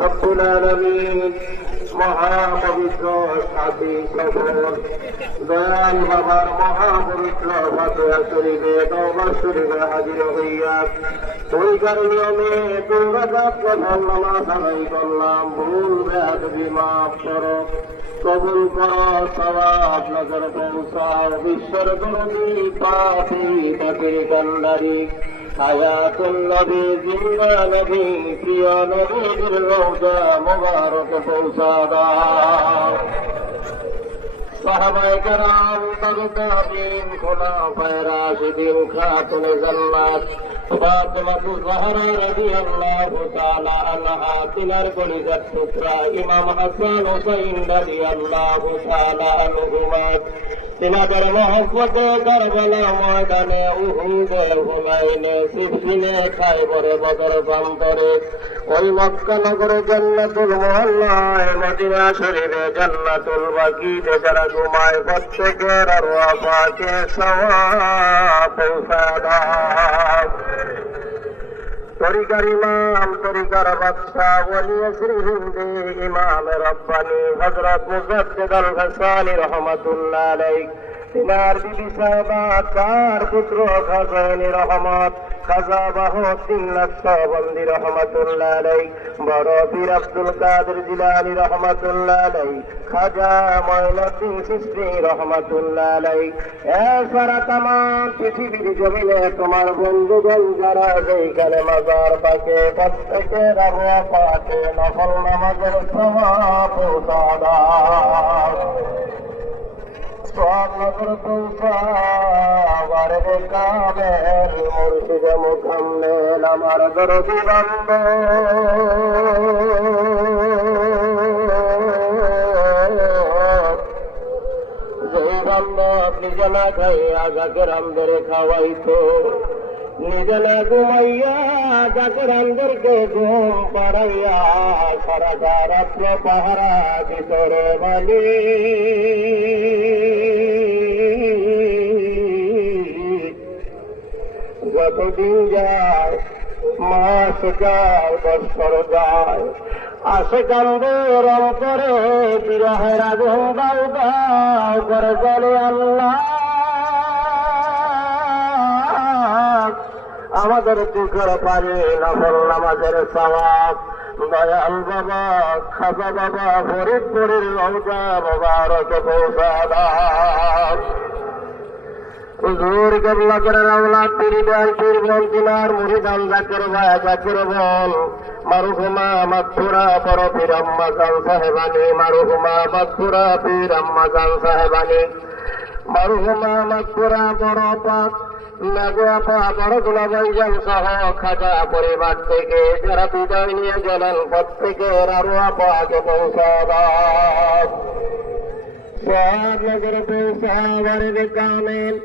রব্বুল আলামিন মহাপবিত্র সাথী সফর দয়াল বাবার মহাপবিত্র ফাতিহা শরীফে তওবা শরীফে হাজির হইয়া তরিকার নিয়মে দুরাকাত প্রথম নামাজ আদায় করলাম। ভুল বেয়াদবি মাফ করো, কবুল করো, সওয়াব নজর পৌঁছাও। বিশ্বের দরদি পাপি পাপির কান্ডারি হায়াতুল নবী জিন্দা নবী প্রিয় নবীর রওজা মুবারক পৌঁছা দাও। সাহাবায়ে কেরাম তাবেঈন খুলাফায়ে রাশিদিন খাতুনে জান্নাত ফাতেমাতুজ জাহরা রাদিয়াল্লাহু তাআলা আনহা তিনার কলিজার টুকরা ইমাম হাসান হুসাইন রাদিয়াল্লাহু তাআলা আনহুমা তিনাদের মহব্বতে কারবালা ময়দানে উহুদে হুনাইনে সিফিনে খায়বরে বদর প্রান্তরে ওই মক্কা নগরে জান্নাতুল মুআল্লায় মদিনা শরীফে জান্নাতুল বাকিতে যারা ঘুমায় প্রত্যেকের আরওয়াহ পাকে সওয়াব পৌঁছা দাও। তরিকার ইমাম তরিকার বাদশাহ ওয়ালি শ্রীহিন্দে ইমাম রব্বানি হযরত মুজাদ্দিদ আল গাসালি রাহমাতুল্লাহ আলাইহি তিনার বিবি সাহেবা চার পুত্র খাজানি রহমত খাজা বাহুদ্দিন নকশবন্দি রহমাতুল্লাহ আলাইহি বড় পীর আব্দুল কাদের জিলানী রহমাতুল্লাহ আলাইহি খাজা মঈনুদ্দিন চিশতি রহমাতুল্লাহ আলাইহি এছাড়া তামাম পৃথিবীর জমিনে তোমার বন্ধুগণ যারা যেখানে মাজার পাকে প্রত্যেকের আরওয়াহ পাকে নফল নামাজের সওয়াব পৌঁছা দাও। সওয়াব নজর পৌঁছাবার কামেল মুর্শিদ মুকাম্মেল আমার দরদি বান্দা যেই বান্দা নিজে না খাইয়া যাকে রামদের খাওয়াইতো, নিজে না ঘুমাইয়া যাকে রামদেরকে ঘুম পাড়াইয়া সারাটা রাত্র পাহারা ভিতরে বালি যতদিন যায় মাস যায় বৎসর যায় আসে কান্দের অন্তরে বিরহের আগুন দাও দাও করে বলে আল্লাহ আমাদের চোখের পানি নফল নামাজের সওয়াব দয়াল বাবা খাজা বাবা ফরিদপুরের রওজা মুবারক পৌঁছা দাও। হুজুর কেবলা করে রাওলাত পীরদান পীরবল দিনার মুরিদান জাকির ভাই জাকির বল মারুহুমা মাগফুরা বড় পীর আম্মা জান সাহেবানী মারুহুমা মাগফুরা পীর আম্মা জান সাহেবানী মারুহুমা মাগফুরা বড় পাক নাগোয়াপা বড় গুলাবাইজান সহ খাজা পরিবার থেকে যারা বিদায় নিয়ে গেলেন প্রত্যেকের আরওয়াহ পাকে পৌঁছা দাও। সওয়াব নজর পৌঁছাবার কামেল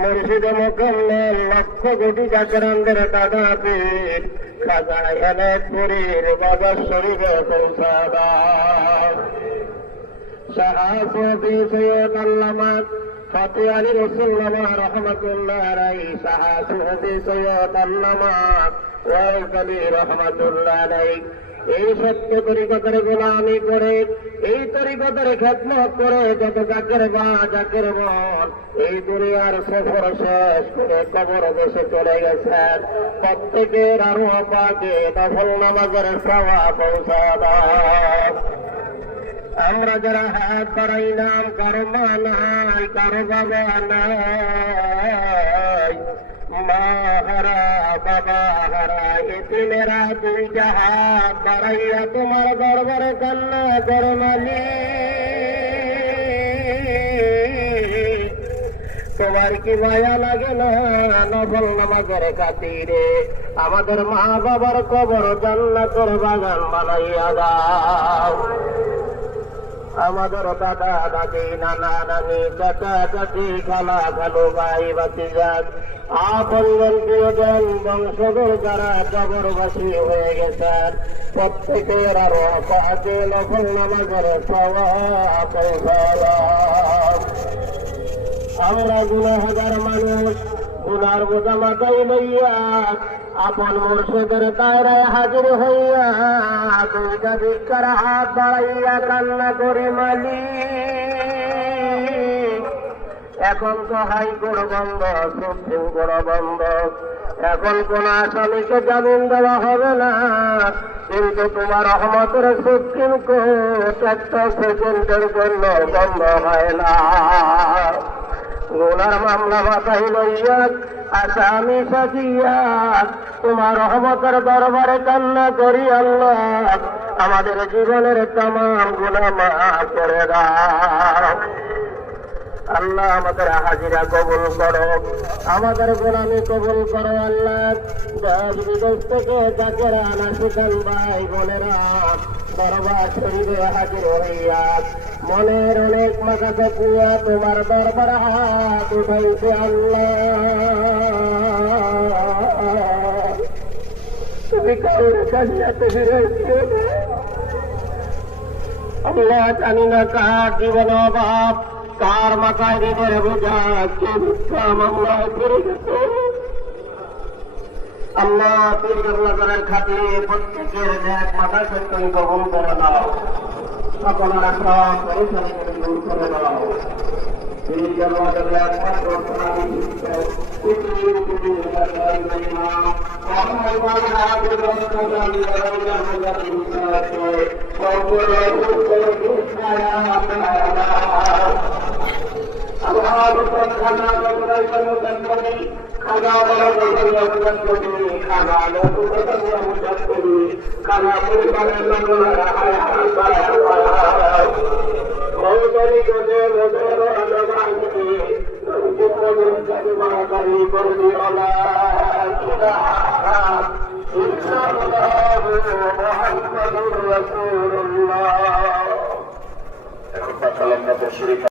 মুর্শিদ মুকাম্মেল লক্ষ কোটি জাকেরানদের দাদা পীর খাজা এনায়েতপুরীর বাজার শরীফে পৌঁছা দাও। শাহ সুফি সৈয়দ আল্লামা ফতে আলী রসুল্লাহ রহমাতুল্লাহ আলাইহি শাহ সুফি সৈয়দ আল্লামা ওয়াইস আলী রহমাতুল্লাহ আলাইহি এই সত্য তরিকতের গোলামি করে এই তরিকতের খেদমত করে যত জাকের বা জাকের বল এই দুনিয়ার সফর শেষ করে কবর দেশে চলে গেছেন প্রত্যেকের আরওয়াহ পাকে নফল নামাজের সওয়াব পৌঁছা দাও। আমরা যারা হাত বাড়াইলাম কারো মা নাই কারো বাবা নাই মা হারা বাবা হারা এতিমেরা দুইটা হাত বাড়াইয়া তোমার দরবারে কান্না করো মালিক। তোমার কি মায়া লাগে না নফল নামাজের খাতিরে আমাদের মা বাবার কবর জান্নাতের বাগান বানাইয়া দাও। আমাদের দাদা দাদি নানা নানি চাচা চাচি খালা খালু ভাই ভাতিজা আপনজন প্রিয়জন বংশধর যারা কবরবাসী হয়ে গেছেন প্রত্যেকের আরওয়াহ পাকে নফল নামাজের সওয়াব পৌঁছা দাও। আমরা গুনাহগার মানুষ, গুনার বোঝা মাথায় লইয়া আপন মুর্শিদের দায়রায় হাজির হইয়া দুইটা ভিক্ষার হাত বাড়াইয়া কান্না করি মালিক। এখন তো হাইকোর্ট বন্ধ, সুপ্রিম কোর্ট বন্ধ, এখন কোন আসামিকে জামিন দেওয়া হবে না, কিন্তু তোমার রহমতের সুপ্রিম কোর্ট একটা সেকেন্ডের জন্য বন্ধ হয় না। গুনার মামলা মাথায় লইয়া আসামি সাজিয়া তোমার রহমতের দরবারে কান্না করি আল্লাহ, আমাদের জীবনের तमाम গুনাহ মাফ করে দাও। আল্লাহ আমাদের হাজিরা কবুল করো, আমাদের গোলামি কবুল করো আল্লাহ। দেশ বিদেশ থেকে যাকেরা আনা শিখান ভাই বোনেরা দরবার শরীরে হাজির হইয়া মনের অনেক মাথা কুয়া তোমার দরবার হাত উঠাইছে আল্লাহ। তুমি কারোর কাছে ফিরেছে আল্লাহ, জানি না কার জীবন অভাব, কার মাথায় ঋণের বোঝা, কে মিথ্যা মামলায় পড়ে গেছে। আল্লাহ পীরগঞ্জের খাতিরে প্রত্যেকের ন্যাক মাথা সন্তান গ্রহণ করে দাও, সকল রাখা পরিচালনা দূর করে দাও। পীরগঞ্জের একমাত্র